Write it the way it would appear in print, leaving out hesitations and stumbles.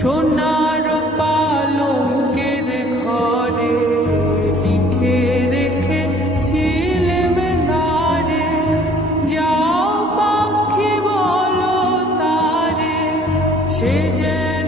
সোনার পালঙ্কের ঘরে লিখে রেখেছিলেম নারে, যাও পাখি বলো তারে, সে যে